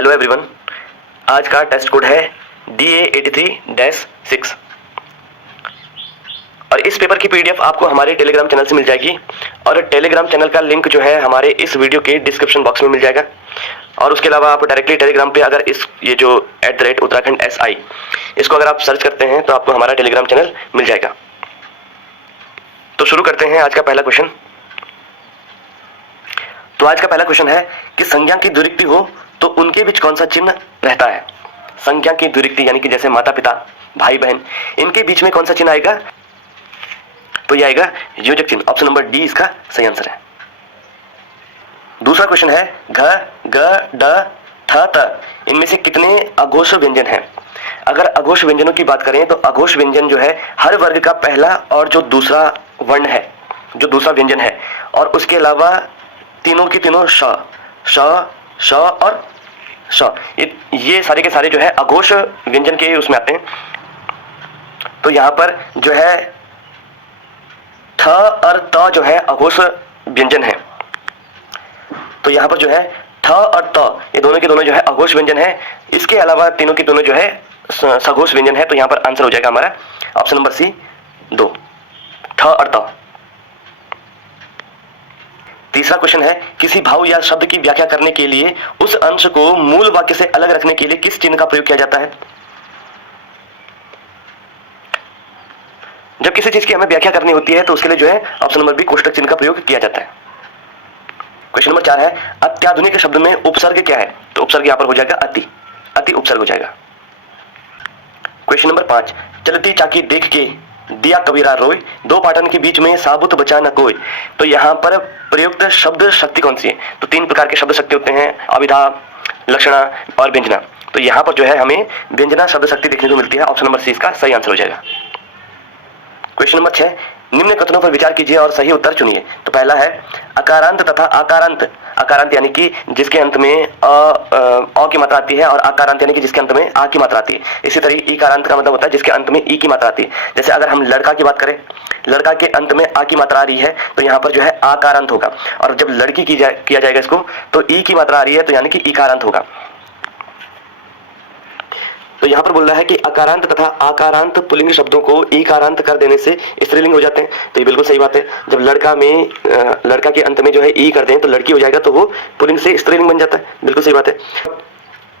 Hello everyone, आज का test code है DA83-6 और इस पेपर की पीडीएफ आपको हमारे टेलीग्राम चैनल से मिल जाएगी और टेलीग्राम चैनल का लिंक जो है हमारे इस वीडियो के डिस्क्रिप्शन बॉक्स में मिल जाएगा। और उसके अलावा आप डायरेक्टली टेलीग्राम पे अगर ये जो @उत्तराखंड SI इसको अगर आप सर्च करते हैं तो आपको हमारा टेलीग्राम चैनल मिल जाएगा। तो शुरू करते हैं आज का पहला क्वेश्चन। तो आज का पहला क्वेश्चन है कि संज्ञा की द्विरुक्ति हो तो उनके बीच कौन सा चिन्ह रहता है। संज्ञा की द्विरुक्ति यानी कि जैसे माता पिता, भाई बहन, इनके बीच में कौन सा चिन्ह आएगा? तो ये आएगा योजक चिन्ह। ऑप्शन नंबर डी इसका सही आंसर है। दूसरा क्वेश्चन है घ, ग, ड, ठ, त इनमें से कितने अघोष व्यंजन हैं? अगर अघोष व्यंजनों की बात करें तो अघोष व्यंजन जो है हर वर्ग का पहला और जो दूसरा वर्ण है, जो दूसरा व्यंजन है, और उसके अलावा तीनों की तीनों श, श और श, ये सारे के सारे जो है अघोष व्यंजन के उसमें आते हैं। तो यहाँ पर जो है थ और त जो है अघोष व्यंजन है। तो यहाँ पर जो है थ और त ये दोनों के दोनों जो है अघोष व्यंजन है। इसके अलावा तीनों की दोनों जो है सघोष व्यंजन है। तो यहाँ पर आंसर हो जाएगा हमारा ऑप्शन नंबर सी 2, ठ और त। तीसरा क्वेश्चन है किसी भाव या शब्द की व्याख्या करने के लिए उस अंश को मूल वाक्य से अलग रखने के लिए किस चिन्ह का प्रयोग किया जाता है? जब किसी चीज की हमें व्याख्या करनी होती है तो उसके लिए जो है ऑप्शन नंबर बी कोष्टक चिन्ह का प्रयोग किया जाता है। क्वेश्चन नंबर 4 है अत्याधुनिक शब्द में उपसर्ग क्या है? तो उपसर्ग यहां पर हो जाएगा अति, अति उपसर्ग हो जाएगा। क्वेश्चन नंबर 5 चलती चाकी देख के दिया कबीरा रोय, दो पाटन के बीच में साबुत बचा न कोई। तो यहाँ पर प्रयुक्त शब्द शक्ति कौन सी है? तो 3 प्रकार के शब्द शक्ति होते हैं, अभिधा, लक्षणा और व्यंजना। तो यहाँ पर जो है हमें व्यंजना शब्द शक्ति देखने को मिलती है। ऑप्शन नंबर सी इसका सही आंसर हो जाएगा। क्वेश्चन नंबर 6 निम्न कथनों पर विचार कीजिए और सही उत्तर चुनिए। तो पहला है अकारांत तथा आकारांत। अकारांत यानी कि जिसके अंत में अ की मात्रा आती है, और आकारांत यानी कि जिसके अंत में आ की मात्रा आती है। इसी तरह ईकारांत का मतलब होता है जिसके अंत में ई की मात्रा आती है। जैसे अगर हम लड़का की बात करें, लड़का के अंत में आ की मात्रा आ रही है तो यहाँ पर जो है आकारांत होगा, और जब लड़की किया जाएगा इसको तो ई की मात्रा आ रही है तो यानी कि ईकारांत होगा। तो यहाँ पर बोल रहा है कि अकारांत तथा आकारांत पुल्लिंग शब्दों को ईकारांत कर देने से स्त्रीलिंग हो जाते हैं। तो ये बिल्कुल सही बात है। जब लड़का के अंत में जो है ई कर दें तो लड़की हो जाएगा, तो वो पुल्लिंग से स्त्रीलिंग बन जाता है। बिल्कुल सही बात है।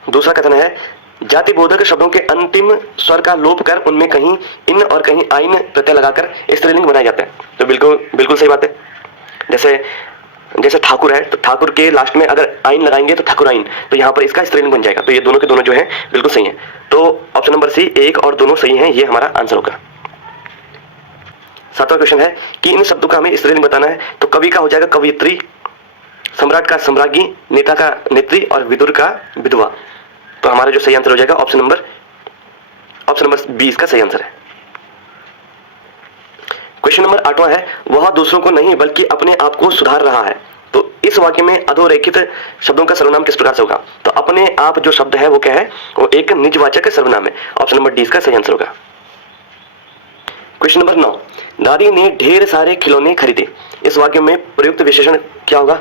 दूसरा कथन है जाति बोधक शब्दों के अंतिम स्वर का लोप कर उनमें कहीं इन और कहीं आइन प्रत्यय लगाकर स्त्रीलिंग बनाया जाता है। तो बिल्कुल सही बात है। जैसे ठाकुर है तो ठाकुर के लास्ट में अगर आइन लगाएंगे तो ठाकुराइन, तो यहाँ पर इसका स्त्रीलिंग बन जाएगा। तो ये दोनों के दोनों जो है बिल्कुल सही है। तो ऑप्शन नंबर सी 1 और दोनों सही हैं, ये हमारा आंसर होगा। 7वां क्वेश्चन है कि इन शब्दों का हमें स्त्रीलिंग बताना है। तो कवि का हो जाएगा कवयित्री, सम्राट का सम्राज्ञी, नेता का नेत्री और विदुर का विधवा। तो हमारा जो सही आंसर हो जाएगा ऑप्शन नंबर बी इसका सही आंसर है। क्वेश्चन नंबर 8वां है वह दूसरों को नहीं बल्कि अपने आप को सुधार रहा है। तो इस वाक्य में अधोरेखित शब्दों का सर्वनाम किस प्रकार से होगा? तो अपने आप जो शब्द है वो क्या है? वो एक निजवाचक सर्वनाम है। ऑप्शन नंबर डी इसका सही आंसर होगा। क्वेश्चन नंबर 9 दादी ने ढेर सारे खिलौने खरीदे। इस वाक्य में प्रयुक्त विशेषण क्या होगा?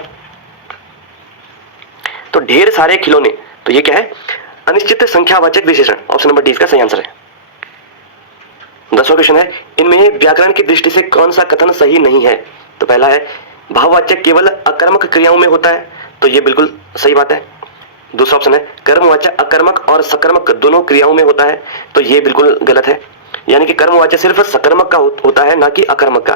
तो ढेर सारे खिलौने, तो ये क्या है? अनिश्चित संख्यावाचक विशेषण। ऑप्शन नंबर डी इसका सही आंसर है। 10वां क्वेश्चन है इनमें व्याकरण की दृष्टि से कौन सा कथन सही नहीं है? तो पहला है भाववाचक केवल अकर्मक क्रियाओं में होता है। तो ये बिल्कुल सही बात है। दूसरा ऑप्शन है कर्मवाचक अकर्मक और सकर्मक दोनों क्रियाओं में होता है। तो ये बिल्कुल गलत है। यानी कि कर्मवाचक सिर्फ सकर्मक का होता है, ना कि अकर्मक का।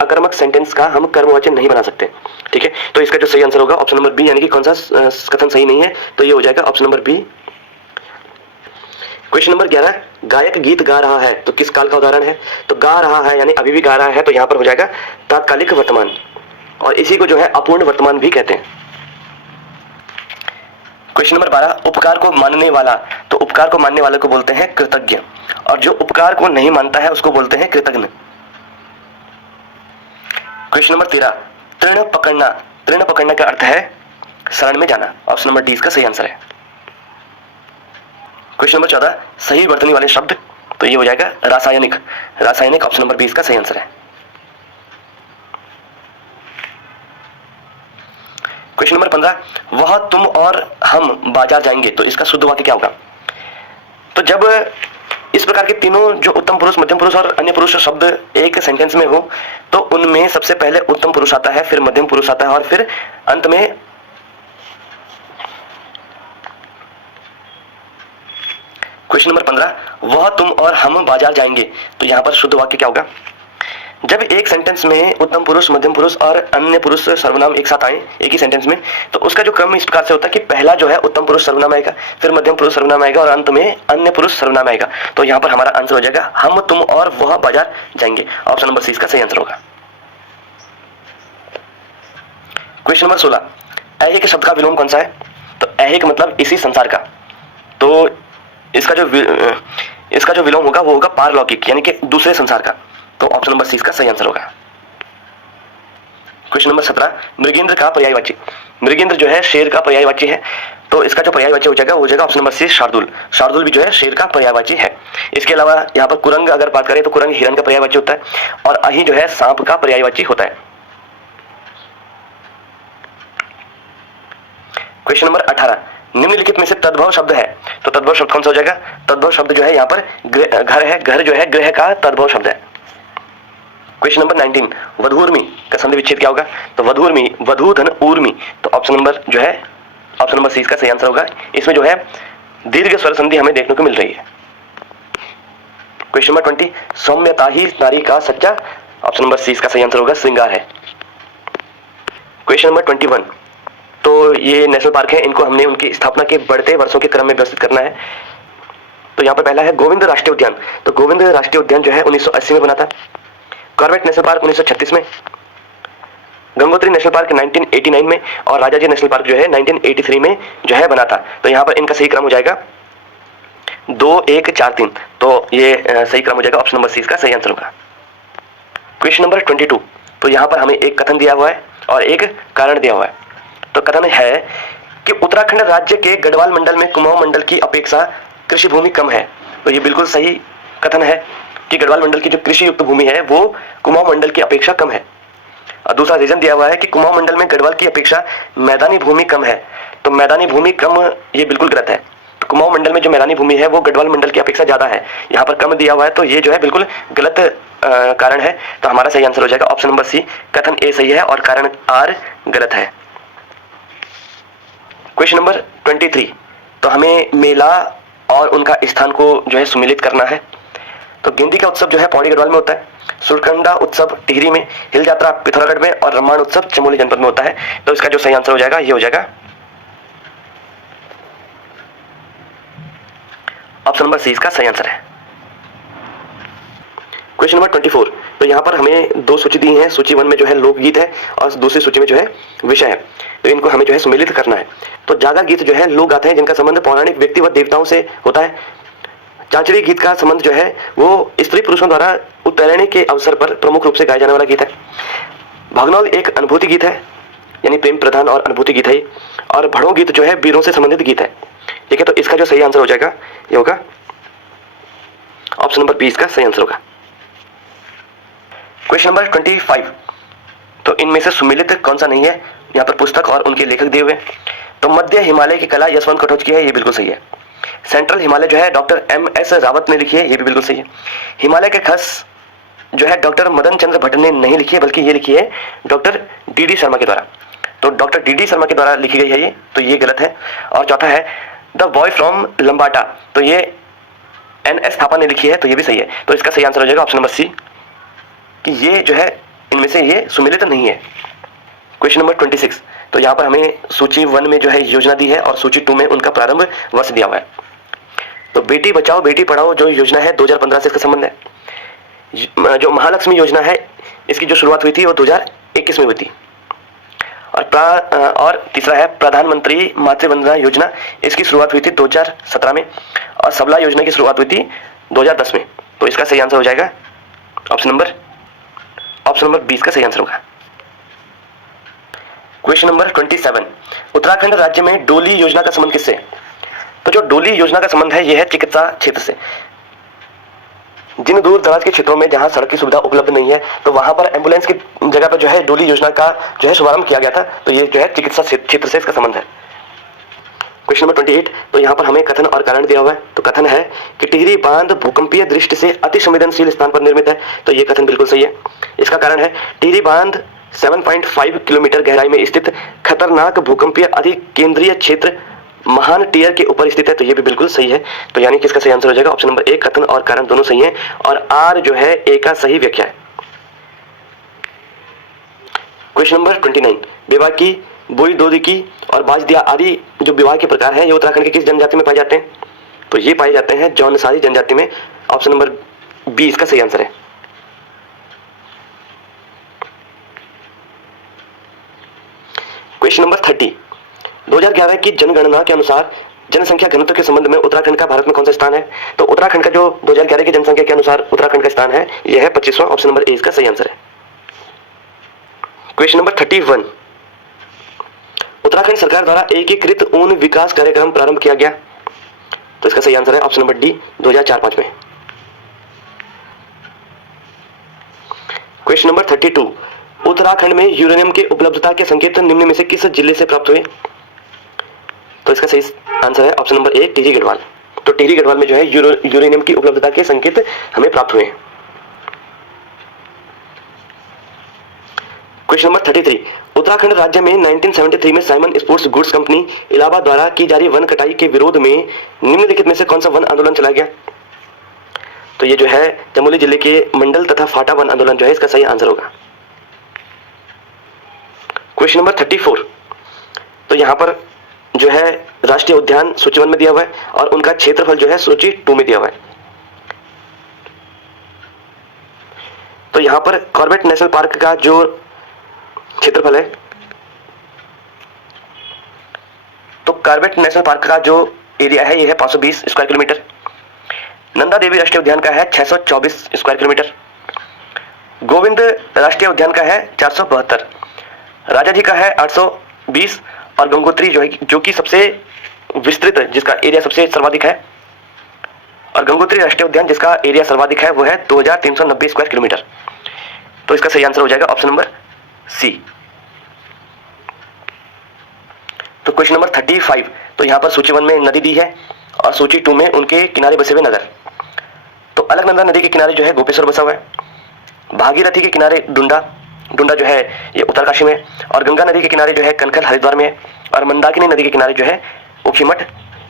अकर्मक सेंटेंस का हम कर्मवाचक नहीं बना सकते। ठीक है, तो इसका जो सही आंसर होगा ऑप्शन नंबर बी, यानी कि कौन सा कथन सही नहीं है, तो ये हो जाएगा option number B. Question number 11 गायक गीत गा रहा है, तो किस काल का उदाहरण है? तो गा रहा है यानी अभी भी गा रहा है, तो यहाँ पर हो जाएगा तात्कालिक वर्तमान, और इसी को जो है अपूर्ण वर्तमान भी कहते हैं। क्वेश्चन नंबर 12 उपकार को मानने वाला। तो उपकार को मानने वाले को बोलते हैं कृतज्ञ, और जो उपकार को नहीं मानता है उसको बोलते हैं कृतज्ञ। क्वेश्चन नंबर 13 तृण पकड़ना। तृण पकड़ने का अर्थ है शरण में जाना। ऑप्शन नंबर डी इसका सही आंसर है। क्वेश्चन नंबर 14 सही वर्तनी वाले शब्द, तो ये हो जाएगा रासायनिक। रासायनिक ऑप्शन नंबर बी इसका सही आंसर है। क्वेश्चन नंबर 15 वह तुम और हम बाजार जाएंगे, तो इसका शुद्ध वाक्य क्या होगा? तो जब इस प्रकार के तीनों जो उत्तम पुरुष, मध्यम पुरुष और अन्य पुरुष शब्द एक सेंटेंस में हो, तो उनमें सबसे पहले उत्तम पुरुष आता है, फिर मध्यम पुरुष आता है और फिर अंत में क्वेश्चन नंबर 15, वह, तुम और हम बाजार जाएंगे, तो यहां पर शुद्ध वाक्य क्या होगा? जब एक सेंटेंस में उत्तम पुरुष, मध्यम पुरुष और अन्य पुरुष सर्वनाम एक साथ आए एक ही सेंटेंस में, तो उसका जो क्रम इस प्रकार से होता है कि पहला जो है उत्तम पुरुष सर्वनाम आएगा, फिर मध्यम पुरुष सर्वनाम आएगा और अंत में अन्य पुरुष सर्वनाम आएगा। तो यहाँ पर हमारा आंसर हो जाएगा हम, तुम और वह बाजार जाएंगे। ऑप्शन नंबर सी इसका सही आंसर होगा। क्वेश्चन नंबर 16, ऐहिक शब्द का विलोम कौन सा है? तो ऐहिक मतलब इसी संसार का, तो इसका जो विलोम होगा वो होगा पारलौकिक, यानी कि दूसरे संसार का। तो ऑप्शन नंबर सी इसका सही आंसर होगा। क्वेश्चन नंबर 17, मृगेंद्र का पर्यायवाची। मृगेंद्र जो है शेर का पर्यायवाची है, तो इसका जो पर्यायवाची हो जाएगा वो हो जाएगा option number C Shardul. Shardul भी जो है शेर का पर्यायवाची है। इसके अलावा यहाँ पर कुरंग अगर बात करें तो कुरंग हिरण का पर्यायवाची होता है और अहि जो है सांप का पर्यायवाची होता है। क्वेश्चन नंबर 18, निम्नलिखित में से तद्भव शब्द है, तो तद्भव शब्द कौन सा हो जाएगा? तद्भव शब्द जो है यहाँ पर घर है, घर जो है गृह का तद्भव शब्द है। क्वेश्चन नंबर 19, वधूर्मी का संधि विच्छेद क्या होगा? तो वधूर्मी, वधू धन ऊर्मी, तो ऑप्शन नंबर जो है ऑप्शन नंबर सी इसका सही आंसर होगा। इसमें जो है दीर्घ स्वर संधि हमें देखने को मिल रही है। क्वेश्चन नंबर 20, सौम्यता ही नारी का सच्चा, ऑप्शन नंबर सी इसका सही आंसर होगा, श्रृंगार है। क्वेश्चन नंबर 21, तो ये नेशनल पार्क है, इनको हमने उनकी स्थापना के बढ़ते वर्षों के क्रम में व्यवस्थित करना है। तो यहाँ पर पहला है गोविंद राष्ट्रीय उद्यान, तो गोविंद राष्ट्रीय उद्यान जो है 1980 में बना था। कॉर्बेट नेशनल पार्क 1936 में, गंगोत्री नेशनल पार्क 1989 में और राजाजी नेशनल पार्क जो है 1983 में जो है बना था। तो यहाँ पर इनका सही क्रम हो जाएगा 2, 1, 4, 3, तो ये सही क्रम हो जाएगा, ऑप्शन नंबर सी इसका सही आंसर होगा। क्वेश्चन नंबर 22, तो यहाँ पर हमें एक कथन दिया हुआ है और एक कारण दिया हुआ है। तो कथन है कि उत्तराखंड राज्य के गढ़वाल मंडल में कुमाऊं मंडल की अपेक्षा कृषि भूमि कम है, तो ये बिल्कुल सही कथन है कि गढ़वाल मंडल की जो कृषि युक्त भूमि है वो कुमाऊं मंडल की अपेक्षा कम है। और दूसरा रीजन दिया हुआ है कि कुमाऊं मंडल में गढ़वाल की अपेक्षा मैदानी भूमि कम है, तो मैदानी भूमि कम ये बिल्कुल गलत है। तो कुमाऊं मंडल में जो मैदानी भूमि है वो गढ़वाल मंडल की अपेक्षा ज्यादा है, यहाँ पर कम दिया हुआ है, तो ये जो है बिल्कुल गलत कारण है। तो हमारा सही आंसर हो जाएगा ऑप्शन नंबर सी, कथन ए सही है और कारण आर गलत है। क्वेश्चन नंबर 23, तो हमें मेला और उनका स्थान को जो है सुमिलित करना है। तो गेंदी का उत्सव जो है पौड़ी गढ़वाल में होता है, सुरकंडा उत्सव टिहरी में, हिल यात्रा पिथौरागढ़ में और रम्माण उत्सव चमोली जनपद में होता है। तो इसका जो सही आंसर हो जाएगा ये हो जाएगा ऑप्शन नंबर सी इसका सही आंसर है। क्वेश्चन नंबर 24, तो यहाँ पर हमें दो सूची दी हैं। सूची 1 में जो है लोकगीत है और दूसरी सूची में जो है विषय है, तो इनको हमें जो है सम्मिलित करना है। तो जागा गीत जो है लोक गाथे हैं जिनका संबंध पौराणिक व्यक्ति व देवताओं से होता है। चांचड़ी गीत का संबंध जो है वो स्त्री पुरुषों द्वारा उत्तरायणी के अवसर पर प्रमुख रूप से गाया जाने वाला गीत है। भागनौल एक अनुभूति गीत है, यानी प्रेम प्रधान और अनुभूति गीत है। और भड़ों गीत जो है वीरों से संबंधित गीत है। ठीक है, तो इसका जो सही आंसर हो जाएगा ये होगा ऑप्शन नंबर बी इसका सही आंसर होगा। क्वेश्चन नंबर 25, तो इनमें से सुमिलित कौन सा नहीं है? यहाँ पर पुस्तक और उनके लेखक दिए हुए। तो मध्य हिमालय की कला यशवंत कटोच की है, ये बिल्कुल सही है। सेंट्रल हिमालय जो है डॉक्टर MS रावत ने लिखी है, ये भी बिल्कुल सही है। हिमालय के खस जो है डॉक्टर मदन चंद्र भट्ट ने नहीं लिखी है, बल्कि ये लिखी है डॉक्टर DD शर्मा के द्वारा। तो डॉक्टर DD शर्मा के द्वारा लिखी गई है ये, तो ये गलत है। और चौथा है द बॉय फ्रॉम लंबाटा, तो ये NS थापा ने लिखी है, तो ये भी सही है। तो इसका सही आंसर हो जाएगा ऑप्शन नंबर सी, कि ये जो है इनमें से ये सुमिलित नहीं है। क्वेश्चन नंबर 26, तो यहाँ पर हमें सूची 1 में जो है योजना दी है और सूची 2 में उनका प्रारंभ वर्ष दिया हुआ है। तो बेटी बचाओ बेटी पढ़ाओ जो योजना है 2015 से इसका संबंध है। जो महालक्ष्मी योजना है इसकी जो शुरुआत हुई थी वो 2021 में हुई थी। और तीसरा है प्रधानमंत्री मातृवंदना योजना, इसकी शुरुआत हुई थी 2017 में और सबला योजना की शुरुआत हुई थी 2010 में। तो इसका सही आंसर हो जाएगा ऑप्शन नंबर 20 का सही आंसर होगा। क्वेश्चन नंबर 27, उत्तराखंड राज्य में डोली योजना का संबंध किससे? तो जो डोली योजना का संबंध है यह है चिकित्सा क्षेत्र से। जिन दूर दराज के क्षेत्रों में जहां सड़क की सुविधा उपलब्ध नहीं है तो वहां पर एम्बुलेंस की जगह पर जो है डोली योजना का जो है शुभारंभ किया गया था। तो ये जो है चिकित्सा क्षेत्र से इसका संबंध है। क्वेश्चन नंबर 28, तो यहाँ पर हमें कथन और कारण दिया हुआ है। तो कथन है कि टिहरी बांध भूकंपीय दृष्टि से अति संवेदनशील स्थान पर निर्मित है। तो ये कथन बिल्कुल सही है। इसका कारण है टिहरी बांध 7.5 किलोमीटर गहराई में स्थित खतरनाक भूकंपीय अधिक केंद्रीय क्षेत्र महान टियर के ऊपर स्थित है। तो ये भी बिल्कुल सही है। तो यानी कि इसका सही आंसर हो जाएगा ऑप्शन नंबर 1, कथन और कारण दोनों सही है और आर जो है ए का सही व्याख्या है। क्वेश्चन नंबर 29, विवाह की बोई दोदी की और बाजदिया आदि जो विवाह के प्रकार हैं ये उत्तराखंड की किस जनजाति में पाए जाते हैं? तो ये पाए जाते हैं जौनसारी जनजाति में। ऑप्शन नंबर बी इसका सही आंसर है। क्वेश्चन नंबर 30, 2011 की जनगणना के अनुसार जनसंख्या घनत्व के संबंध में उत्तराखंड का भारत में कौन सा स्थान है? तो उत्तराखंड का जो 2011 की जनसंख्या के अनुसार उत्तराखंड का स्थान है यह है 25वां। ऑप्शन नंबर ए इसका सही आंसर है। क्वेश्चन नंबर 31, उत्तराखंड सरकार द्वारा एकीकृत ऊन विकास कार्यक्रम प्रारंभ किया गया। तो इसका सही आंसर है ऑप्शन नंबर डी 2004-05 में। क्वेश्चन नंबर 32, उत्तराखंड में यूरेनियम के उपलब्धता के संकेत निम्न में से किस जिले से प्राप्त हुए? तो इसका सही आंसर है ऑप्शन नंबर ए टिहरी गढ़वाल। तो टिहरी गढ़वाल में जो है यूरेनियम की उपलब्धता के संकेत हमें प्राप्त हुए हैं। क्वेश्चन नंबर 33, उत्तराखंड राज्य में 1973 में Simon sports goods company Allahabad द्वारा की जा रही वन कटाई के विरोध में निम्नलिखित में से कौन सा वन आंदोलन चलाया गया? तो ये जो है चमोली जिले के मंडल तथा फाटा वन आंदोलन जो है इसका सही आंसर होगा। क्वेश्चन नंबर 34, तो यहां पर जो है राष्ट्रीय उद्यान सूची 1 में दिया हुआ है और उनका क्षेत्रफल जो है सूची 2 में दिया हुआ है। तो यहां पर कॉर्बेट नेशनल पार्क का जो क्षेत्रफल है, तो कॉर्बेट नेशनल पार्क का जो एरिया है यह है 520 स्क्वायर किलोमीटर। नंदा देवी राष्ट्रीय उद्यान का है 624 स्क्वायर किलोमीटर। गोविंद राष्ट्रीय उद्यान का है 472। राजा जी का है 820 और गंगोत्री जो कि सबसे विस्तृत जिसका एरिया सबसे सर्वाधिक है, और गंगोत्री राष्ट्रीय उद्यान जिसका एरिया सर्वाधिक है वो है 2390 स्क्वायर किलोमीटर। तो इसका सही आंसर हो जाएगा ऑप्शन नंबर सी। तो क्वेश्चन नंबर 35, तो यहां पर सूची 1 में नदी दी है और सूची 2 में उनके किनारे बसे हुए नगर। तो अलकनंदा नदी के किनारे जो है गोपेश्वर बसा हुआ है, भागीरथी के किनारे डुंडा जो है ये उत्तरकाशी में, और गंगा नदी के किनारे जो है कनखल हरिद्वार में, और मंदाकिनी नदी के किनारे जो है ऊखीमठ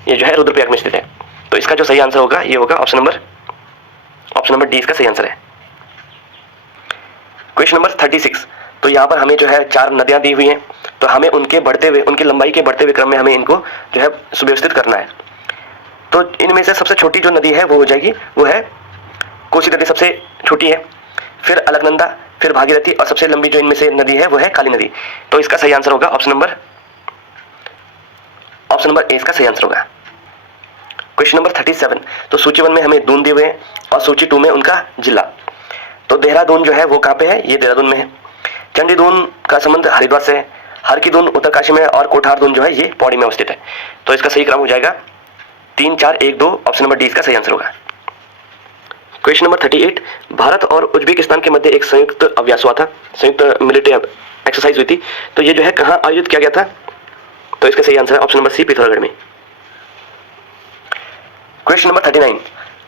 ये जो है रुद्रप्रयाग में स्थित है। तो इसका जो सही आंसर होगा ये होगा ऑप्शन नंबर डी इसका सही आंसर है। क्वेश्चन नंबर 36, तो यहाँ पर हमें जो है 4 नदियां दी हुई हैं, तो हमें उनके लंबाई के बढ़ते हुए क्रम में हमें इनको जो है सुव्यवस्थित करना है। तो इनमें से सबसे छोटी जो नदी है वो हो जाएगी, वो है कोसी नदी सबसे छोटी है, फिर अलकनंदा, फिर भागीरथी, और सबसे लंबी जो इनमें से नदी है वो है काली नदी। तो इसका सही आंसर होगा ऑप्शन नंबर ए इसका सही आंसर होगा। क्वेश्चन नंबर 37, तो सूची 1 में हमें दून दिए हुए हैं और सूची 2 में उनका जिला। तो देहरादून जो है वो कहाँ पे है? ये देहरादून में है। चंडीदून का संबंध हरिद्वार से है, हर की दून उत्तरकाशी में, और कोठारदून जो है ये पौड़ी में अवस्थित है। तो इसका सही क्रम हो जाएगा 3, 4, 1, 2। ऑप्शन नंबर डी इसका सही आंसर होगा। क्वेश्चन नंबर 38, भारत और उज्बेकिस्तान के मध्य एक संयुक्त अभ्यास हुआ था, संयुक्त मिलिट्री एक्सरसाइज हुई थी। तो ये जो है कहाँ आयोजित किया गया था? तो इसका सही आंसर है ऑप्शन नंबर सी पिथौरागढ़ में। क्वेश्चन नंबर 39,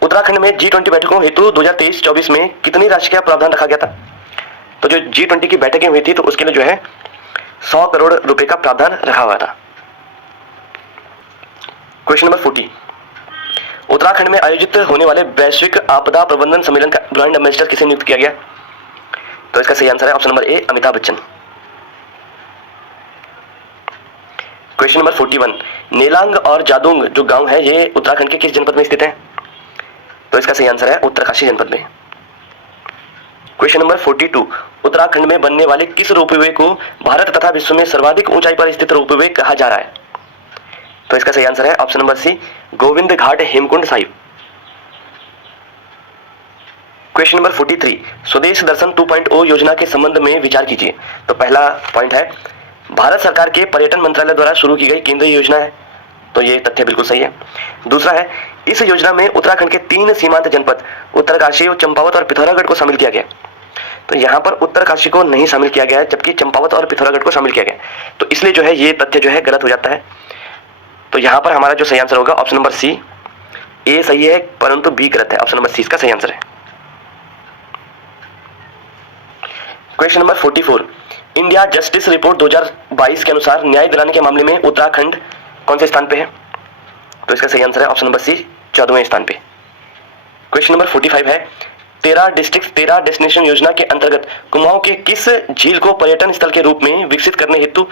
उत्तराखंड में G20 बैठकों हेतु 2023-24 में कितनी राशि का प्रावधान रखा गया था? तो जो G20 की बैठकें हुई थी तो उसके लिए जो है 100 करोड़ रुपए का प्रावधान रखा हुआ था। क्वेश्चन नंबर 40, उत्तराखंड में आयोजित होने वाले वैश्विक आपदा प्रबंधन सम्मेलन का ब्रांड एम्बेसडर किसे नियुक्त किया गया? तो इसका सही आंसर है ऑप्शन नंबर ए अमिताभ बच्चन। क्वेश्चन नंबर 41, नेलांग और जादूंग जो गांव है ये उत्तराखंड के किस जनपद में स्थित है? तो इसका सही आंसर है उत्तरकाशी जनपद में। क्वेश्चन नंबर 42, उत्तराखंड में बनने वाले किस रोपवे को भारत तथा विश्व में सर्वाधिक ऊंचाई पर स्थित रोपवे कहा जा रहा है? तो इसका सही आंसर है ऑप्शन नंबर सी गोविंद घाट हेमकुंड साहिब। क्वेश्चन नंबर 43, स्वदेश दर्शन 2.0 योजना के संबंध में विचार कीजिए। तो पहला पॉइंट है भारत सरकार के पर्यटन मंत्रालय द्वारा शुरू की गई केंद्रीय योजना है। तो ये तथ्य बिल्कुल सही है। दूसरा है इस योजना में उत्तराखंड के 3 सीमांत जनपद उत्तरकाशी, चंपावत और पिथौरागढ़ को शामिल किया गया। तो यहाँ पर उत्तरकाशी को नहीं शामिल किया गया है, जबकि चंपावत और पिथौरागढ़ को शामिल किया गया। तो इसलिए जो है ये तथ्य जो है गलत हो जाता है। तो यहां पर हमारा जो सही आंसर होगा ऑप्शन नंबर सी। ए सही है परंतु बी गलत है। ऑप्शन नंबर सी इसका सही आंसर है। Question number 44, India justice report 2022 के अनुसार न्याय दिलाने के मामले में उत्तराखंड कौन से स्थान पे है? तो इसका सही आंसर है ऑप्शन नंबर सी 14वें स्थान पे। क्वेश्चन नंबर 45 है, 13 डिस्ट्रिक्ट 13 डेस्टिनेशन योजना के अंतर्गत कुमाऊं के किस झील को पर्यटन स्थल के रूप में विकसित करने हेतु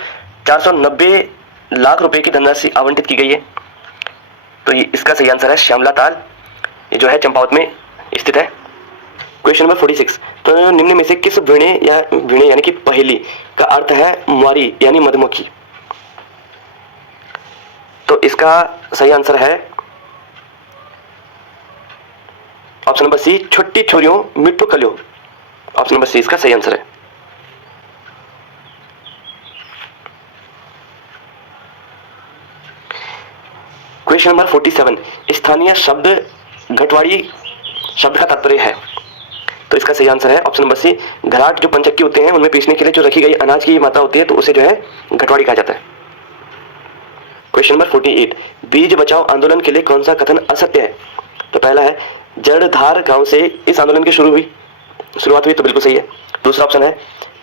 490 लाख रुपए की धनराशि आवंटित की गई है? तो इसका सही आंसर है श्यामला ताल, ये जो है चंपावत में स्थित है। क्वेश्चन नंबर 46, तो निम्न में से किस वीणे यानी कि पहेली का अर्थ है मुआरी यानी मधुमक्खी? तो इसका सही आंसर है ऑप्शन नंबर सी, छुट्टी छोरियों मिट्टू कलियो। ऑप्शन नंबर सी इसका सही आंसर है। क्वेश्चन नंबर 47, स्थानीय शब्द घटवाड़ी शब्द का तात्पर्य है? तो इसका सही आंसर है ऑप्शन नंबर सी, घराट जो पंचक्की होते हैं उनमें पीसने के लिए जो रखी गई अनाज की मात्रा होती है तो उसे जो है घटवाड़ी कहा जाता है। क्वेश्चन नंबर 48, बीज बचाओ आंदोलन के लिए कौन सा कथन असत्य है? तो पहला है, जड़धार गांव से इस आंदोलन की शुरुआत हुई, तो बिल्कुल सही है। दूसरा ऑप्शन है,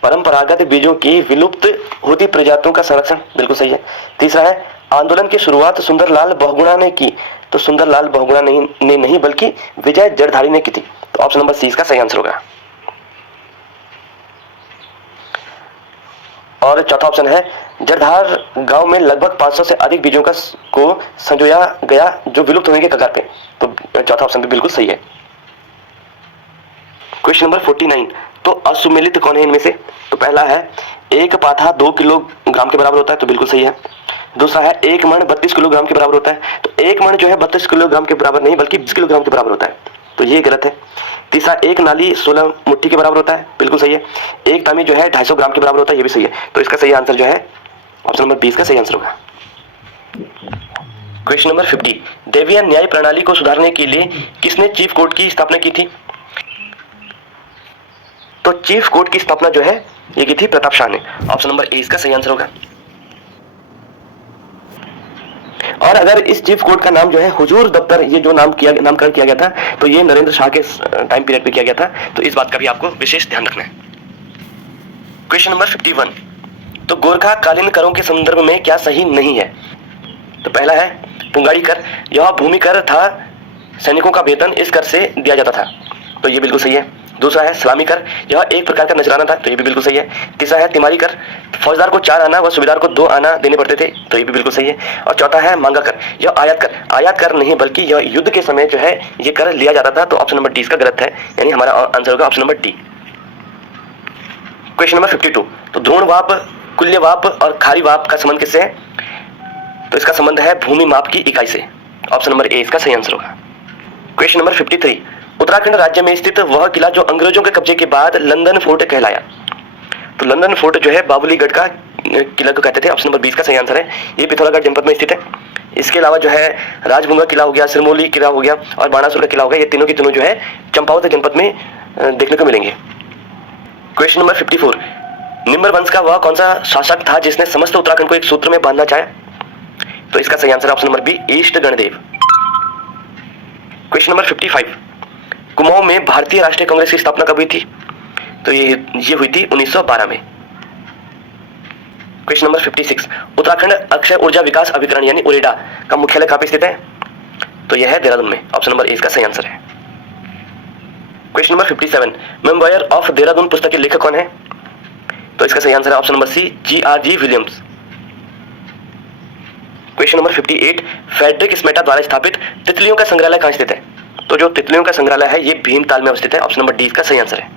परंपरागत बीजों की विलुप्त होती प्रजातियों का संरक्षण, बिल्कुल सही है। तीसरा है, आंदोलन की शुरुआत सुंदरलाल बहुगुणा ने की, तो सुंदरलाल बहुगुणा ने नहीं बल्कि विजय जड़धारी ने की थी। तो ऑप्शन नंबर सी इसका सही आंसर होगा। और चौथा ऑप्शन है, जड़धार गांव में लगभग 500 से अधिक बीजों को संजोया गया जो विलुप्त होने के कगार पे। तो चौथा ऑप्शन भी बिल्कुल सही है। क्वेश्चन नंबर 49, तो असुमेलित कौन है इनमें से? तो पहला है, एक पाथा 2 किलोग्राम के बराबर होता है, तो बिल्कुल सही है। दूसरा है, एक मण 32 किलोग्राम के बराबर होता है, तो एक मण जो है 32 किलोग्राम के बराबर नहीं बल्कि 20 किलोग्राम के बराबर होता है, तो ये गलत है। तीसरा, एक नाली 16 मुट्ठी के बराबर होता है, बिल्कुल सही है। एक तामी जो है 250 ग्राम के बराबर होता है, ये भी सही है। तो इसका सही आंसर जो है ऑप्शन नंबर 20 का सही आंसर होगा। क्वेश्चन नंबर 50, देविया न्याय प्रणाली को सुधारने के लिए किसने चीफ कोर्ट की स्थापना की थी? तो चीफ कोर्ट की स्थापना जो है ये की थी प्रताप शाह ने। ऑप्शन नंबर ए इसका सही आंसर होगा। और अगर इस चीफ कोर्ट का नाम जो है हुजूर दफ्तर, ये जो नामकरण किया गया था, तो ये नरेंद्र शाह के टाइम पीरियड पे किया गया था, तो इस बात का भी आपको विशेष ध्यान रखना है। क्वेश्चन नंबर 51, तो गोरखा कालीन करों के संदर्भ में क्या सही नहीं है? तो पहला है, पुंगाड़ी कर, यह भूमि कर था, सैनिकों का वेतन इस कर से दिया जाता था, तो ये बिल्कुल सही है। दूसरा है, सलामी कर, यह एक प्रकार का नजराना था, तो ये भी बिल्कुल सही है। तीसरा है, तिमारी कर, फौजदार को 4 आना व सूबेदार को 2 आना देने पड़ते थे, तो ये भी बिल्कुल सही है। और चौथा है, मांगा कर, यह आयात कर नहीं बल्कि यह युद्ध के समय जो है ये कर लिया जाता था, तो ऑप्शन नंबर डी इसका गलत है, यानी हमारा आंसर होगा option number D. Question number 52, तो द्रोण वाप, कुल्य वाप और खारी वाप का संबंध किससे है? तो इसका संबंध है भूमि माप की इकाई से। ऑप्शन नंबर ए इसका सही आंसर होगा। क्वेश्चन नंबर 53, उत्तराखंड राज्य में स्थित वह किला जो अंग्रेजों के कब्जे के बाद लंदन फोर्ट कहलाया, तो लंदन फोर्ट जो है बावलीगढ़ का किला को कहते थे। ऑप्शन नंबर 20 का सही आंसर है। ये पिथौरागढ़ जनपद में स्थित है। इसके अलावा जो है राजभुंगा किला हो गया, सिरमौली किला हो गया और बाणासुर का किला हो गया, ये तीनों की तीनों जो है चंपावत जनपद में देखने को मिलेंगे। क्वेश्चन नंबर 54, निम्र वंश का वह कौन सा शासक था जिसने समस्त उत्तराखंड को एक सूत्र में बांधना चाहा? तो इसका सही answer option number B, East Gandev. Question number 55, Kumaon में भारतीय राष्ट्रीय कांग्रेस की स्थापना कब हुई थी? तो ये हुई थी 1912 में। क्वेश्चन नंबर 56, उत्तराखंड अक्षय ऊर्जा विकास अभिकरण यानी उरेडा का मुख्यालय कहां पे स्थित है? तो यह है देहरादून में। ऑप्शन नंबर ए इसका सही आंसर है। Question number 57, memoir of Dehradun पुस्तक के लेखक कौन है? तो इसका सही आंसर है option number C, GRG Williams. Question number 58, Frederick Smeta द्वारा स्थापित तितलियों का संग्रहालय कहां स्थित है? तो जो तितलियों का संग्रहालय है ये भीमताल में अवस्थित है। ऑप्शन नंबर डी इसका सही आंसर है।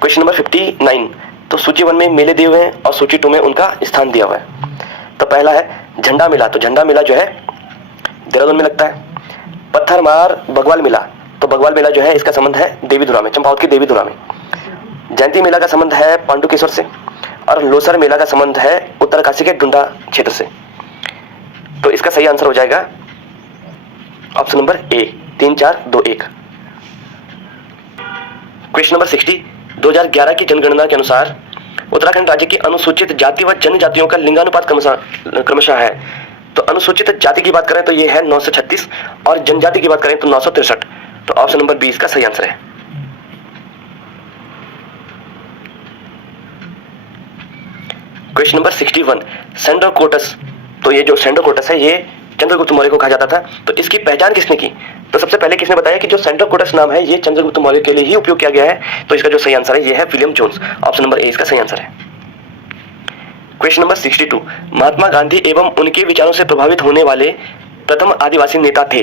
क्वेश्चन नंबर 59, तो सूची 1 में मेले दिए हुए हैं और सूची 2 में उनका स्थान दिया हुआ है। तो पहला है झंडा मेला, तो झंडा मेला जो है देहरादून में लगता है। पत्थर मार बगवाल मेला, तो बगवाल मेला जो है इसका संबंध है देवीधुरा में, चंपावत की देवीधुरा में। जयंती मेला का संबंध है पांडुकेश्वर से और लोसर मेला का संबंध है उत्तरकाशी के डुंडा क्षेत्र से। तो इसका सही आंसर हो जाएगा ऑप्शन नंबर ए, 3 4 2 1। क्वेश्चन नंबर 60, 2011 की जनगणना के अनुसार उत्तराखंड राज्य की अनुसूचित जाति व जनजातियों का लिंगानुपात क्रमशः है तो अनुसूचित जाति की बात करें तो ये है 936 और जनजाति की बात करें तो 963। तो ऑप्शन नंबर बी इसका सही आंसर है। Question number 61, Sandrocottus. तो ये जो सेंड्रोकोटस है ये चंद्रगुप्त मौर्य को कहा जाता था, तो इसकी पहचान किसने की? तो सबसे पहले किसने बताया कि जो सेंड्रोकोटस नाम है ये चंद्रगुप्त मौर्य के लिए ही उपयोग किया गया है। तो इसका जो सही आंसर है ये है William Jones. Option number A इसका सही आंसर है। क्वेश्चन नंबर 62, महात्मा गांधी एवं उनके विचारों से प्रभावित होने वाले प्रथम आदिवासी नेता थे।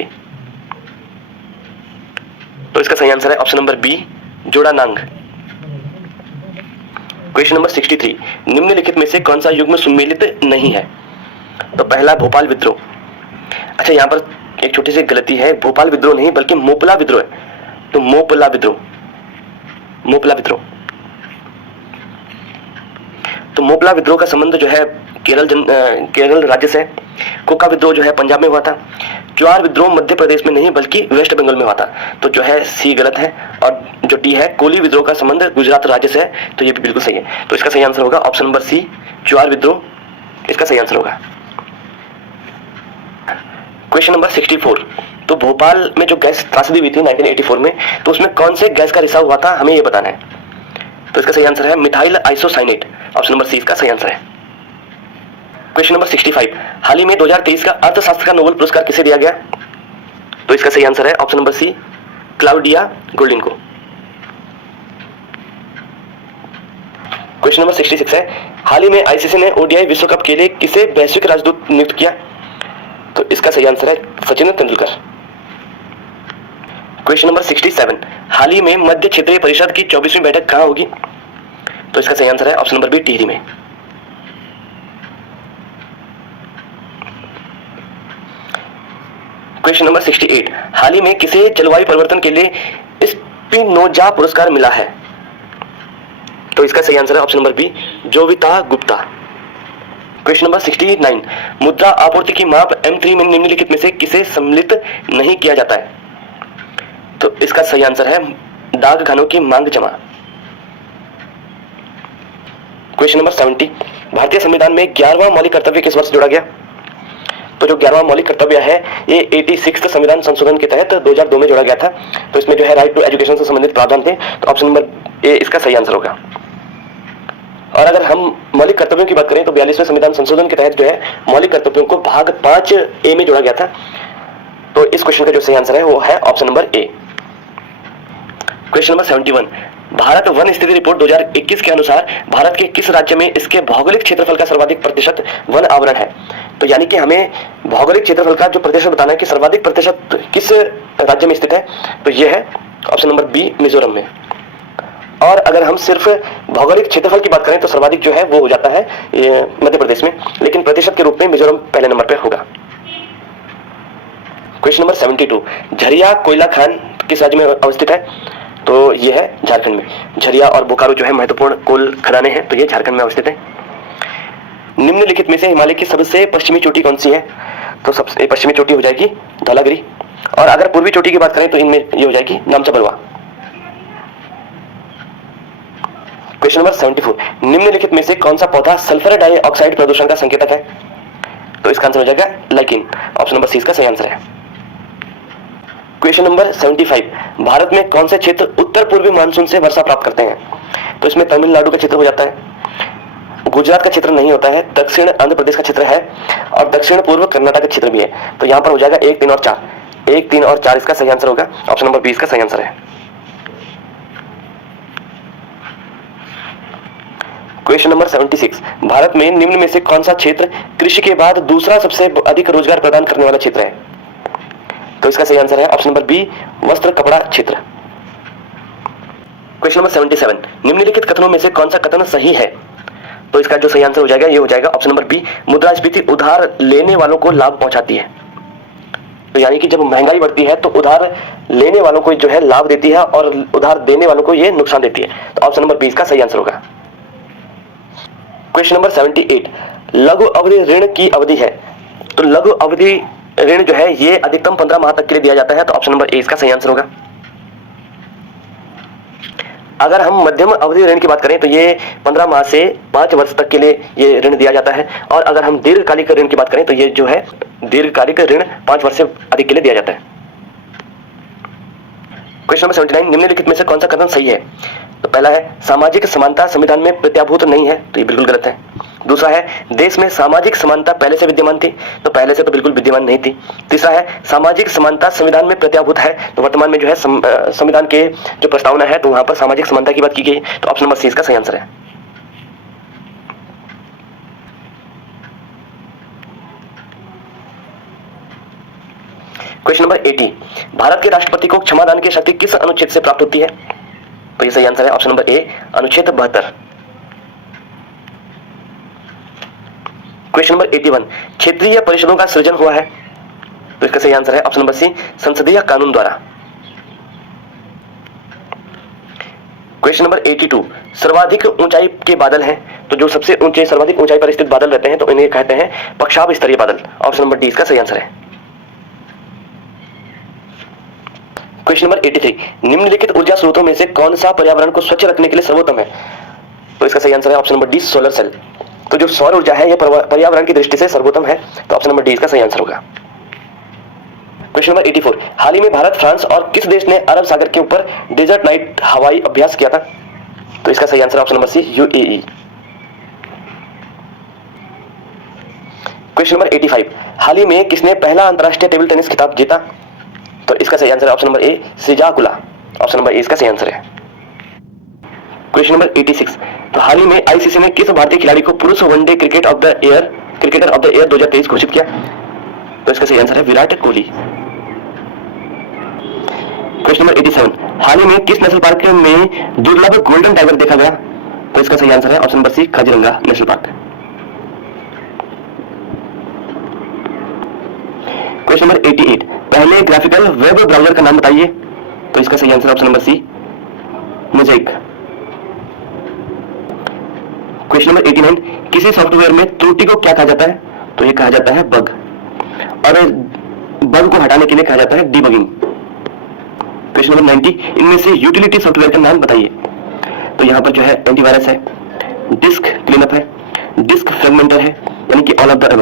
तो इसका सही आंसर है ऑप्शन नंबर बी, जोड़ानांग। क्वेश्चन नंबर 63, निम्नलिखित में से कौन सा युग्म सुमेलित नहीं है? तो पहला भोपाल विद्रोह। अच्छा, यहां पर एक छोटी सी गलती है, भोपाल विद्रोह नहीं बल्कि मोपला विद्रोह है। तो मोपला विद्रोह, तो मोपला विद्रोह का संबंध जो है केरल राज्य से। कोका विद्रोह जो है पंजाब में हुआ था। ज्वार विद्रोह मध्य प्रदेश में नहीं बल्कि वेस्ट बंगाल में हुआ था। तो जो है सी गलत है और जो डी है कोली विद्रोह का संबंध गुजरात राज्य से है। तो ये भी बिल्कुल सही है। तो इसका सही आंसर होगा ऑप्शन नंबर सी, ज्वार विद्रोह इसका सही आंसर होगा। क्वेश्चन नंबर 64, तो भोपाल में जो गैस त्रासदी हुई थी 1984 में, तो उसमें कौन से गैस का रिसाव हुआ था, हमें ये बताना है। तो इसका सही आंसर है methyl isocyanate. Option number C इसका सही आंसर है। क्वेश्चन नंबर 65, हाल ही में 2023 का अर्थशास्त्र का नोबेल पुरस्कार किसे दिया गया? तो इसका सही आंसर है option number C, Claudia Goldin को। क्वेश्चन नंबर 66 है, हाल ही में आईसीसी ने ओडीआई विश्व कप के लिए किसे वैश्विक राजदूत नियुक्त किया? तो इसका सही आंसर है सचिन तेंदुलकर। क्वेश्चन नंबर 67, हाल ही में मध्य क्षेत्रीय परिषद की 24वीं बैठक कहां होगी? तो इसका सही आंसर है ऑप्शन नंबर बी, टिहरी में। क्वेश्चन नंबर 68, हाल ही में किसे जलवायु परिवर्तन के लिए स्पिनोजा पुरस्कार मिला है? तो इसका सही आंसर है option number B, Jovita Gupta. Question number 69, मुद्रा आपूर्ति की माप M3 में निम्नलिखित में से किसे सम्मिलित नहीं किया जाता है? तो इसका सही आंसर है डाक खानों की मांग जमा। क्वेश्चन नंबर 70, भारतीय संविधान में 11वां मौलिक कर्तव्य किस वर्ष जोड़ा गया? तो जो 11वां मौलिक कर्तव्य है ये 86 संविधान संशोधन के तहत 2002 में जोड़ा गया था। तो इसमें जो है राइट टू एजुकेशन से संबंधित प्रावधान थे। तो ऑप्शन नंबर ए इसका सही आंसर होगा। और अगर हम मौलिक कर्तव्यों की बात करें तो 42वें संविधान संशोधन के तहत जो है मौलिक कर्तव्यों को भाग 5A में जोड़ा गया था। तो इस क्वेश्चन का जो सही आंसर है वो है ऑप्शन नंबर ए। क्वेश्चन नंबर 71, भारत वन स्थिति रिपोर्ट 2021 के अनुसार भारत के किस राज्य में इसके भौगोलिक क्षेत्रफल का सर्वाधिक प्रतिशत वन आवरण है? तो यानी कि हमें भौगोलिक क्षेत्रफल का जो प्रतिशत बताना है कि सर्वाधिक प्रतिशत किस राज्य में स्थित है। तो यह है ऑप्शन नंबर बी, मिजोरम में। और अगर हम सिर्फ भौगोलिक क्षेत्रफल की बात करें तो सर्वाधिक जो है वो हो जाता है मध्य प्रदेश में, लेकिन प्रतिशत के रूप में मिजोरम पहले नंबर पर होगा। क्वेश्चन नंबर 72, झरिया कोयला खान किस राज्य में अवस्थित है? तो ये है झारखंड में। झरिया और बोकारो जो है महत्वपूर्ण कोल खदानें हैं, तो ये झारखंड में अवस्थित है। निम्नलिखित में से हिमालय की सबसे पश्चिमी चोटी कौन सी है? तो सबसे पश्चिमी चोटी हो जाएगी धौलागिरी। और अगर पूर्वी चोटी की बात करें तो इनमें ये हो जाएगी नामचा बलवा। क्वेश्चन नंबर 74, निम्नलिखित में से कौन सा पौधा सल्फर डाइऑक्साइड प्रदूषण का संकेतक है? तो इसका आंसर हो जाएगा लाइकिन। ऑप्शन नंबर सी इसका सही आंसर है। क्वेश्चन नंबर 75, भारत में कौन से क्षेत्र उत्तर पूर्वी मानसून से वर्षा प्राप्त करते हैं? तो इसमें तमिलनाडु का क्षेत्र हो जाता है, गुजरात का क्षेत्र नहीं होता है, दक्षिण आंध्र प्रदेश का क्षेत्र है और दक्षिण पूर्व कर्नाटक का क्षेत्र भी है। तो यहां पर हो जाएगा 1, 3 और 4। 1, 3 और 4 इसका सही आंसर होगा। ऑप्शन नंबर 20 का सही आंसर है। क्वेश्चन नंबर 76, भारत में निम्न में से कौन सा क्षेत्र कृषि के बाद दूसरा सबसे अधिक रोजगार प्रदान करने वाला क्षेत्र है? तो इसका सही आंसर है ऑप्शन नंबर बी, वस्त्र कपड़ा क्षेत्र। क्वेश्चन नंबर 77, निम्नलिखित कथनों में से कौन सा कथन सही है? तो इसका जो सही आंसर हो जाएगा ये हो जाएगा ऑप्शन नंबर बी, मुद्रास्फीति उधार लेने वालों को लाभ पहुंचाती है। तो यानी कि जब महंगाई बढ़ती है तो उधार लेने वालों को जो है लाभ देती है और उधार देने वालों को ये नुकसान देती है। तो ऑप्शन नंबर बी इसका सही आंसर होगा। क्वेश्चन नंबर 78, लघु अवधि ऋण की अवधि है। तो लघु अवधि ऋण जो है ये अधिकतम 15 माह तक के लिए दिया जाता है। तो ऑप्शन नंबर ए इसका सही आंसर होगा। अगर हम मध्यम अवधि ऋण की बात करें तो ये 15 माह से 5 वर्ष तक के लिए ये ऋण दिया जाता है। और अगर हम दीर्घकालिक ऋण की बात करें तो ये जो है दीर्घकालिक ऋण 5 वर्ष से अधिक के लिए दिया जाता है। क्वेश्चन नंबर 79, निम्नलिखित में से कौन सा कथन सही है? तो पहला है सामाजिक समानता संविधान में प्रत्याभूत नहीं है, तो ये बिल्कुल गलत है। दूसरा है देश में सामाजिक समानता पहले से विद्यमान थी, तो पहले से तो बिल्कुल विद्यमान नहीं थी। तीसरा है सामाजिक समानता संविधान में प्रत्याभूत है, तो वर्तमान में जो है संविधान के जो प्रस्तावना है तो वहां पर सामाजिक समानता की बात की गई, तो ऑप्शन नंबर सी इसका सही आंसर है। क्वेश्चन नंबर 80, भारत के राष्ट्रपति को क्षमादान की शक्ति किस अनुच्छेद से प्राप्त होती है? तो ये सही आंसर है ऑप्शन नंबर ए, अनुच्छेद 72। क्वेश्चन नंबर 81, क्षेत्रीय परिषदों का सृजन हुआ है? तो इसका सही आंसर है ऑप्शन नंबर सी, संसदीय कानून द्वारा। क्वेश्चन नंबर 82, सर्वाधिक ऊंचाई के बादल हैं, तो जो सबसे ऊंचे सर्वाधिक ऊंचाई पर स्थित बादल रहते हैं तो इन्हें कहते हैं पक्षाभ स्तरीय बादल। ऑप्शन नंबर डी इसका सही आंसर है। क्वेश्चन नंबर 83, निम्नलिखित ऊर्जा स्रोतों में से कौन सा पर्यावरण को स्वच्छ रखने के लिए सर्वोत्तम है? तो इसका सही आंसर है option number D, solar cell. तो जो सौर ऊर्जा है यह पर्यावरण की दृष्टि से सर्वोत्तम है, तो ऑप्शन नंबर डी इसका सही आंसर होगा। क्वेश्चन नंबर 84, हाल ही में भारत, फ्रांस और किस देश ने अरब सागर के ऊपर डेजर्ट नाइट हवाई अभ्यास किया था? तो इसका सही answer option number C, UAE. Question number 85, हाल ही में किसने पहला अंतरराष्ट्रीय टेबल टेनिस खिताब जीता? तो इसका सही आंसर है ऑप्शन नंबर ए, सिजाकुला। ऑप्शन नंबर ए इसका सही आंसर है। क्वेश्चन नंबर 86, तो हाल ही में आईसीसी ने किस भारतीय खिलाड़ी को पुरुष one day cricketer of the year 2023 घोषित किया? तो इसका सही आंसर है विराट कोहली। क्वेश्चन नंबर 87, हाल ही में किस नेशनल पार्क में दुर्लभ गोल्डन टाइगर देखा गया? तो इसका सही आंसर है option number C, Kaziranga national park. Question number 88, पहले ग्राफिकल वेब ब्राउजर का नाम बताइए? तो इसका सही answer option number C, mosaic. Question number 89, किसी सॉफ्टवेयर में त्रुटि को क्या कहा जाता है? तो ये कहा जाता है बग, और बग को हटाने के लिए कहा जाता है डीबगिंग। क्वेश्चन नंबर 90, इनमें से यूटिलिटी सॉफ्टवेयर का नाम बताइए? तो यहाँ पर जो है एंटीवायरस है, डिस्क क्लीनअप है, डिस्क फ्रेगमेंटर है, यानी कि all of the above.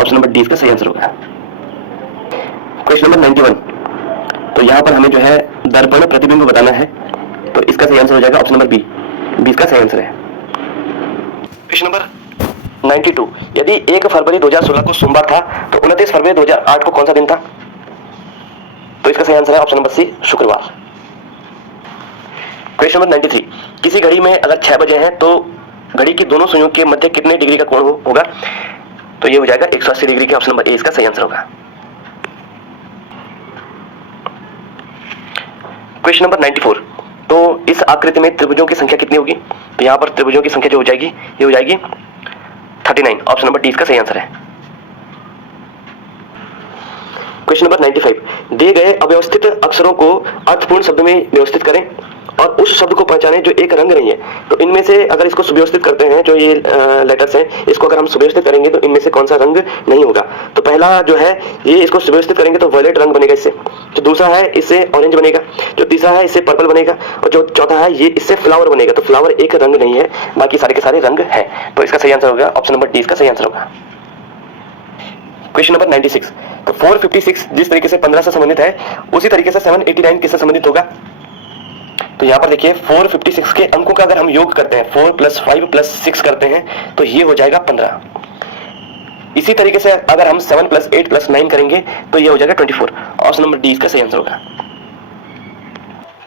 Option number D इसका सही आंसर होगा। क्वेश्चन नंबर 91, तो यहाँ पर हमें जो है दर्पण प्रतिबिंब बताना है, तो इसका सही आंसर हो जाएगा ऑप्शन नंबर बी, बी इसका सही आंसर है। क्वेश्चन नंबर 92, यदि 1 फरवरी 2016 को सोमवार था तो 29 फरवरी 2008 को कौन सा दिन था? तो इसका सही आंसर है ऑप्शन नंबर सी, शुक्रवार। क्वेश्चन नंबर 93, किसी घड़ी में अगर 6 बजे हैं तो घड़ी की दोनों सुइयों के मध्य कितने डिग्री का कोण होगा? तो ये हो जाएगा 180 डिग्री के। ऑप्शन नंबर ए इसका सही आंसर होगा। क्वेश्चन नंबर 94, तो इस आकृति में त्रिभुजों की संख्या कितनी होगी? तो यहाँ पर त्रिभुजों की संख्या जो हो जाएगी ये हो जाएगी 39। ऑप्शन नंबर डी इसका सही आंसर है। क्वेश्चन नंबर 95, दिए गए अव्यवस्थित अक्षरों को अर्थपूर्ण शब्द में व्यवस्थित करें और उस शब्द को पहचाने जो एक रंग नहीं है। तो इनमें से अगर इसको सुव्यवस्थित करते हैं, जो ये लेटर्स हैं, इसको अगर हम सुव्यवस्थित करेंगे तो इनमें से कौन सा रंग नहीं होगा? तो पहला जो है ये इसको सुव्यवस्थित करेंगे तो वॉयलेट रंग बनेगा इससे, जो दूसरा है इससे ऑरेंज बनेगा, जो तीसरा है इससे पर्पल बनेगा, और जो चौथा है ये इससे फ्लावर बनेगा। तो फ्लावर एक रंग नहीं है, बाकी सारे के सारे रंग है, तो इसका सही आंसर होगा ऑप्शन नंबर डी इसका सही आंसर होगा। क्वेश्चन नंबर 96, तो 456 जिस तरीके से 15 से संबंधित है उसी तरीके से 789 किससे संबंधित होगा? तो यहाँ पर देखिए 456 के अंकों का अगर हम योग करते हैं 4 + 5 + 6 करते हैं तो ये हो जाएगा 15। इसी तरीके से अगर हम 7 + 8 + 9 करेंगे तो ये हो जाएगा 24। ऑप्शन नंबर डी इसका सही आंसर होगा।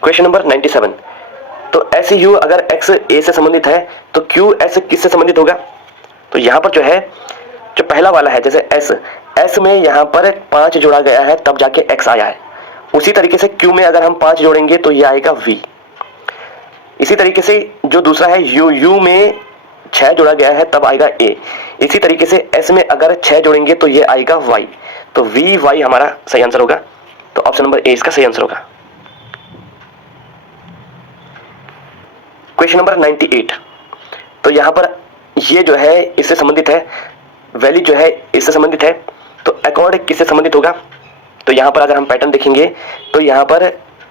क्वेश्चन नंबर 97, तो ऐसी यू अगर x a से संबंधित है तो क्यू s किससे संबंधित होगा? तो यहाँ पर जो है जो पहला वाला है जैसे s में यहाँ पर 5 जोड़ा गया है तब जाके x आया है, उसी तरीके से q में अगर हम 5 जोड़ेंगे तो ये आएगा v। इसी तरीके से जो दूसरा है u में 6 जोड़ा गया है तब आएगा a। इसी तरीके से s में अगर 6 जोड़ेंगे तो ये आएगा y, तो v y हमारा सही आंसर होगा। तो ऑप्शन नंबर ए इसका सही आंसर होगा। क्वेश्चन नंबर 98, तो यहाँ पर ये जो है इससे संबंधित है, वैली जो है इससे संबंधित है, तो अकॉर्ड किससे संबंधित होगा? तो यहाँ पर अगर हम पैटर्न देखेंगे तो यहाँ पर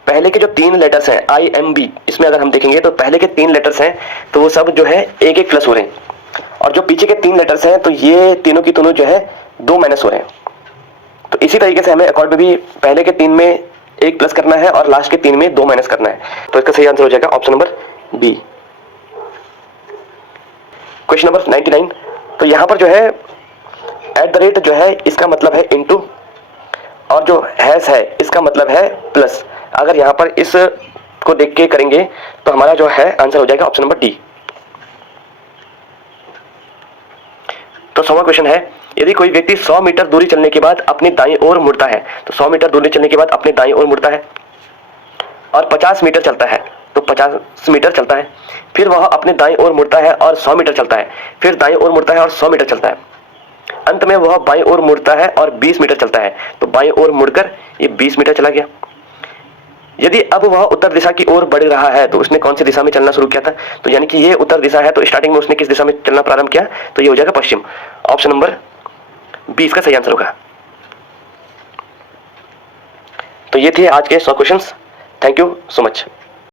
पहले के जो 3 लेटर्स हैं IMB, इसमें अगर हम देखेंगे तो पहले के 3 लेटर्स हैं तो वो सब जो है 1-1 प्लस हो रहे हैं, और जो पीछे के 3 लेटर्स हैं तो ये तीनों की तीनों जो है 2 माइनस हो रहे हैं। तो इसी तरीके से हमें अकॉर्ड में भी पहले के 3 में 1 प्लस करना है और लास्ट के 3 में 2 माइनस करना है। तो इसका सही आंसर हो जाएगा option number B. Question number 99, तो यहां पर जो है @ जो है इसका मतलब है इनटू, और जो हैश है इसका मतलब है प्लस। अगर यहां पर इस को देख के करेंगे तो हमारा जो है आंसर हो जाएगा ऑप्शन नंबर डी। तो 100वां क्वेश्चन है, यदि कोई व्यक्ति 100 मीटर दूरी चलने के बाद अपनी दाईं ओर मुड़ता है, तो 100 मीटर दूरी चलने के बाद अपने दाईं ओर मुड़ता है और 50 मीटर चलता है, तो 50 मीटर चलता है, फिर वह अपने दाईं ओर मुड़ता है और 100 मीटर चलता है, फिर दाईं ओर मुड़ता है और 100 मीटर चलता है, अंत में वह बाईं ओर मुड़ता है और 20 मीटर चलता है, तो बाईं ओर मुड़कर ये 20 मीटर चला गया। यदि अब वह उत्तर दिशा की ओर बढ़ रहा है तो उसने कौन सी दिशा में चलना शुरू किया था? तो यानी कि ये उत्तर दिशा है, तो स्टार्टिंग में उसने किस दिशा में चलना प्रारंभ किया? तो ये हो जाएगा पश्चिम। ऑप्शन नंबर बी इसका सही आंसर होगा। तो ये थे आज के 100 questions. Thank you so much.